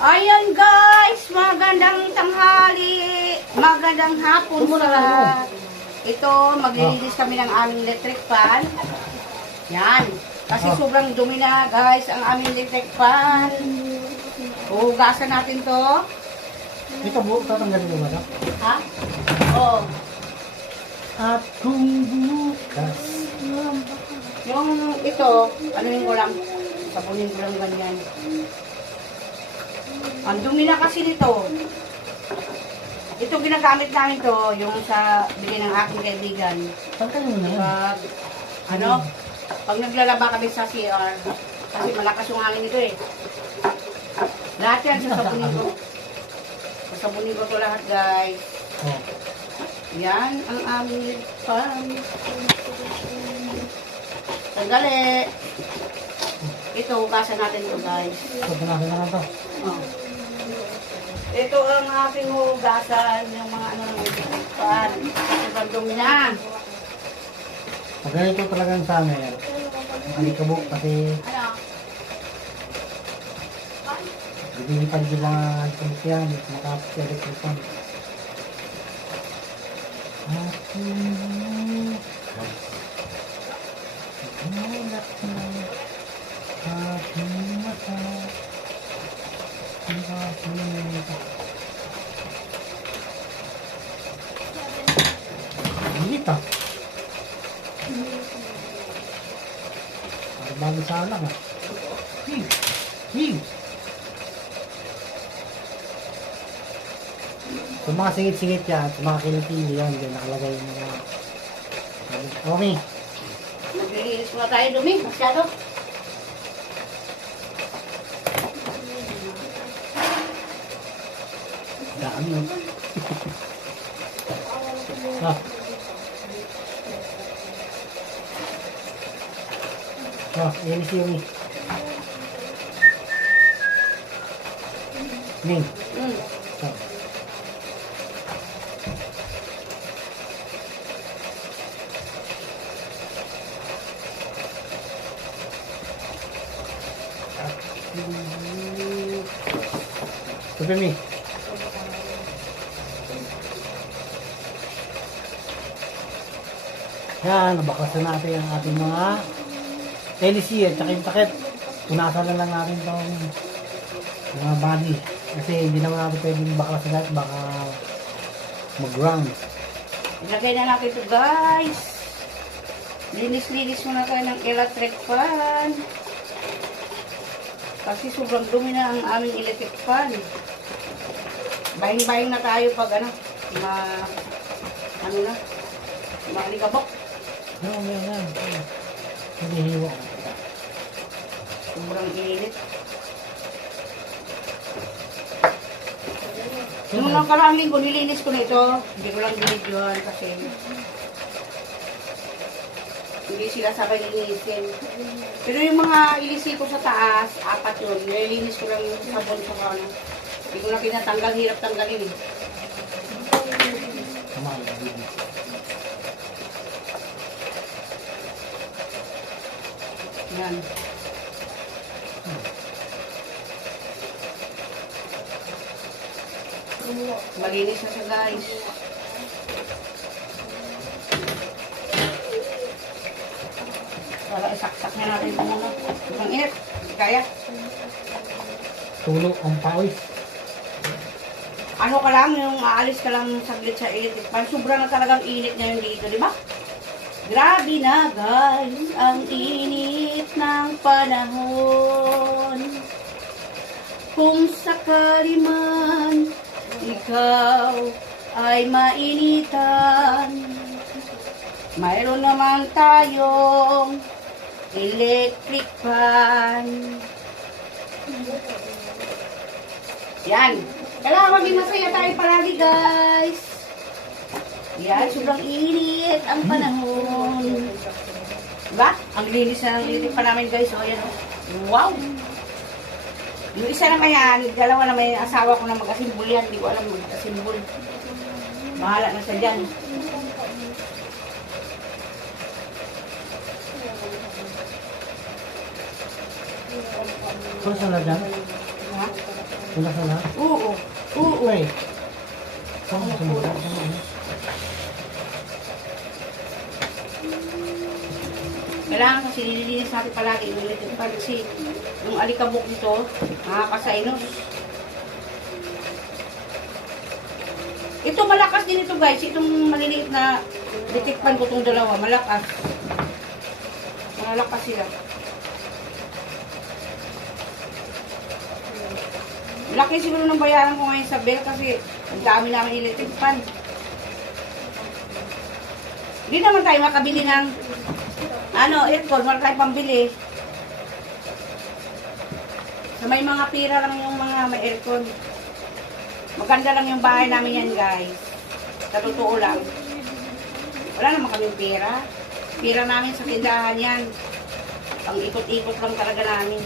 Ayan guys, magandang tanghali, magandang hapon na ako. Ito, maglilinis kami ng aming electric fan. Yan. Kasi Ah. sobrang dumi na guys ang aming electric fan. Hugasan natin to. Ito bu, tatanggalin mo ba? Ha? Oo. At kung bukas. Yung ito, ano yung ulam? Sabunin ko lang ganyan. Ang dumi na kasi nito. Ito ginagamit namin to, yung sa bigay ng aking kaibigan. Mo na. Pag, ano, pag naglalaba kami sa CR, kasi malakas yung hangin nito eh. Lahat yan sasabunin ko. Sasabunin ko to lahat guys. Oh. Yan ang aming farm. Sandali. Ito, hugasan natin ito guys. So, punasan na lang ito. Oh. Ito ang ating hugasan, yung mga ano ng fan. Sobrang dumi na. Pag ganito talaga ang summer, alikabok kasi Ano? bibihipad din lang ang alikabok yan. Makapit sa electric fan. Parang bago sa anak ah. Hig! Hig! Sa mga singit-singit yan, sa mga kilikili yan, dyan nakalagay yung mga... Okay. Naglilinis muna tayo dumi, masyado. Yun. ah. Ah, yan si Yumi. Ning. Mm. Ah. Sabi mi. Yan, nabakasan natin ang ating mga LC at saka yung takip. Punasan na lang natin itong mga body. Kasi hindi naman natin pwedeng baklasan lahat, baka mag-ground. Ilagay na natin ito guys. Linis-linis muna tayo ng electric fan. Kasi sobrang dumi na ang aming electric fan. Bahing-bahing na tayo pag ano, ma, ano na, maalikabok. Yan, yan, yan. yan. Hinihiwa. Sobrang init. Nung nakaraang linggo, nilinis ko na ito. Hindi ko lang binidyohan kasi hindi sila sabay linisin. Pero yung mga ilisi ko sa taas, apat yun. Nililinis ko lang yung sabon sa ano. Hindi ko na pinatanggal, hirap tanggalin eh. Yan. Malinis na siya guys. Para isaksak na natin ito muna. Ang init. Kaya. Tulo ang pawis. Ano ka lang, yung aalis ka lang saglit sa electric fan, sobra na talagang init ngayon dito, di ba? Grabe na guys, ang init ng panahon. Kung sakali man, ikaw ay mainitan. Mayroon naman tayong electric fan. Yan. Kailangan maging masaya tayo palagi, guys. Yan, sobrang init ang panahon. Diba? Ang linis na ng linis pa namin, guys. O, yan, o. Wow! Yung isa naman yan, dalawa naman yung asawa ko na mag-asimbol yan. Hindi ko alam mag-asimbol. Bahala na siya dyan. Kung saan na dyan? Ha? Punasan na? Oo. Oo. Uy. Saan mo sumulat? Kailangan kasi nililinis natin palagi electric fan kasi yung alikabok nito, nakakasainos. Ito malakas din ito guys, itong maliliit na fan ko itong dalawa, malakas. Malalakas sila. Laki siguro ng bayaran ko ngayon sa bill kasi ang dami namin electric fan. Hindi naman tayo makabili ng ano, aircon, wala tayong pambili. So, may mga pira lang yung mga may aircon. Maganda lang yung bahay namin yan, guys. Sa totoo lang. Wala naman kaming pera. Pira namin sa tindahan yan. Pang ikot-ikot lang talaga namin.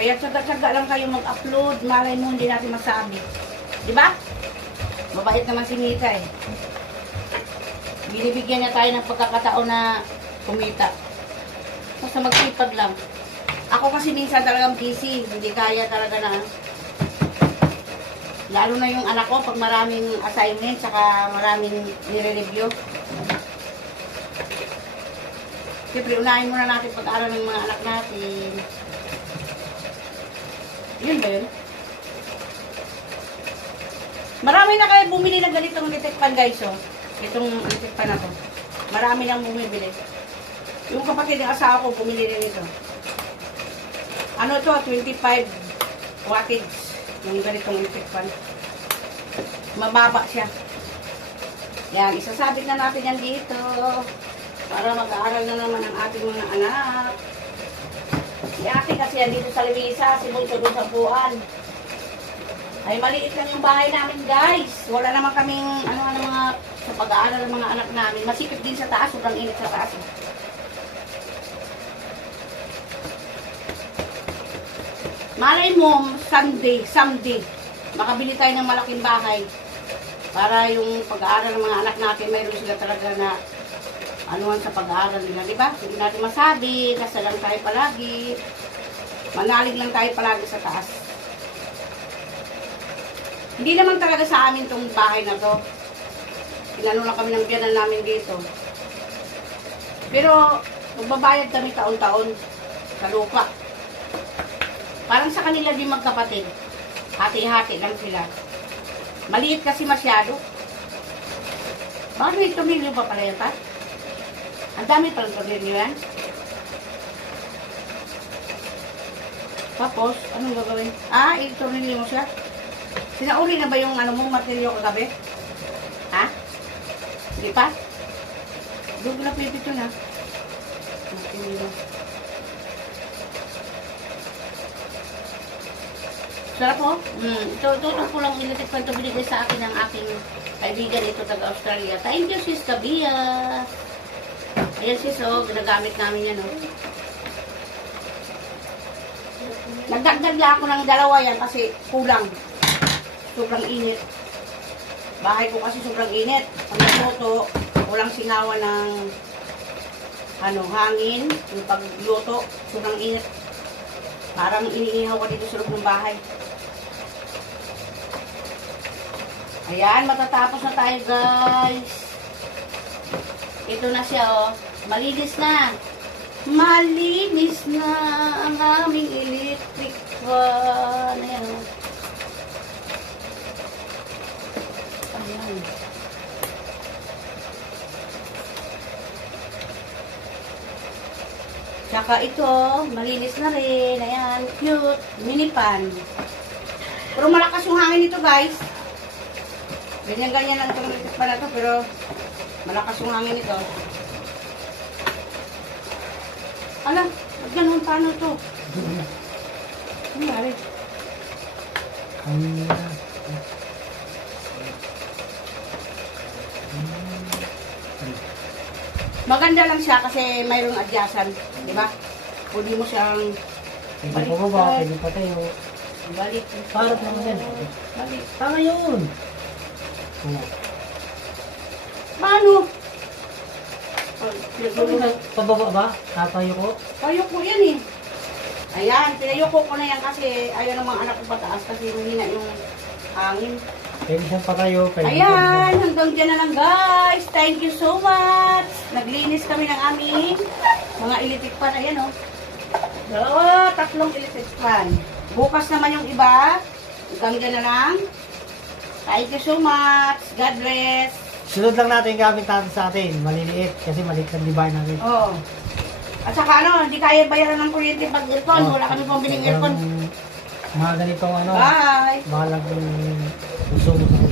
Kaya tsaga-tsaga lang kayo mag-upload. Malay mo, hindi natin masabi. Di ba? Mabait naman si Mita eh binibigyan niya tayo ng pagkakataon na kumita. Basta magsipag lang. Ako kasi minsan talagang busy, hindi kaya talaga na. Lalo na yung anak ko, pag maraming assignment, saka maraming nire-review. Siyempre, unahin muna natin pag-aaral ng mga anak natin. Yun ba yun? Marami na kayo bumili ng ganitong detect pan guys, oh. Itong antik pa na to. Marami nang bumibili. Yung kapatid ng asawa ko, bumili rin ito. Ano to? 25 wattage. Yung ganitong antik pan. Mababa siya. Yan, isasabit na natin yan dito. Para mag-aaral na naman ang ating mga anak. Si kasi yan dito sa Limisa, si Bunso doon sa Buan. Ay, maliit lang yung bahay namin, guys. Wala naman kaming, ano, ano, mga, sa pag-aaral ng mga anak namin. Masikip din sa taas, sobrang init sa taas. eh. Malay mo, Sunday, someday, makabili tayo ng malaking bahay. Para yung pag-aaral ng mga anak natin, mayroon sila talaga na anuan sa pag-aaral nila, di ba? Hindi natin masabi, nasa lang tayo palagi. Manalig lang tayo palagi sa taas. Hindi naman talaga sa amin tong bahay na to. Inano lang kami ng biyanan namin dito. Pero, magbabayad kami taon-taon sa lupa. Parang sa kanila din magkapatid. Hati-hati lang sila. Maliit kasi masyado. Bakit may tumilyo pa pala yan, Pat? Ang dami palang tumilyo yan. Tapos, anong gagawin? Ah, itumilyo mo siya. Sinauli na ba yung ano mong materyo kagabi? Ha? Hindi pa? Doon na pipito na. Materyo. Sarap po. Mm, ito, ito, ito po lang initik ko ito binigay sa akin ng aking kaibigan ito taga Australia. Thank you, Sis Kabia. Ayan, Sis, oh, ginagamit namin yan, oh. Nagdagdag lang ako ng dalawa yan kasi kulang. Sobrang init. Bahay ko kasi sobrang init. Pag nagluto, walang singawa ng ano, hangin. Yung pagluto, sobrang init. Parang iniihaw ka dito sa loob ng bahay. Ayan, matatapos na tayo guys. Ito na siya oh. Malinis na. Malinis na ang aming electric fan. Ayan oh. Ayan. Tsaka ito, malinis na rin. Ayan, cute. Mini pan. Pero malakas yung hangin nito, guys. Ganyan-ganyan lang itong pan na to, pero malakas yung hangin nito. Ala, ba't ganun paano to? Ano nangyari? Ang Maganda lang siya kasi mayroong adyasan, di ba? Pwede mo siyang Pwede pa ba? Pwede pa tayo. balik. Para naman yan. Balik. Tama yun. Oo. Paano? Oh, Pababa ba? Tatayo ko? Kayo po yan eh. Ayan, pinayuko ko na yan kasi ayaw ng mga anak ko pataas kasi humina yung hangin. Siyang patayo. Pwede Ayan, hanggang dyan na lang guys. Thank you so much. Naglinis kami ng aming mga electric fan. Ayan o. Oh. Dalawa, tatlong electric fan. Bukas naman yung iba. Hanggang dyan na lang. Thank you so much. God bless. Sunod lang natin yung gamit natin sa atin. Maliliit. Kasi maliit ang device natin. Oo. At saka ano, hindi kaya bayaran ng kuryente pag aircon. Oh, Wala kami pang biling yung Mga ganitong ano. Bye. Mahal lang yung そうですね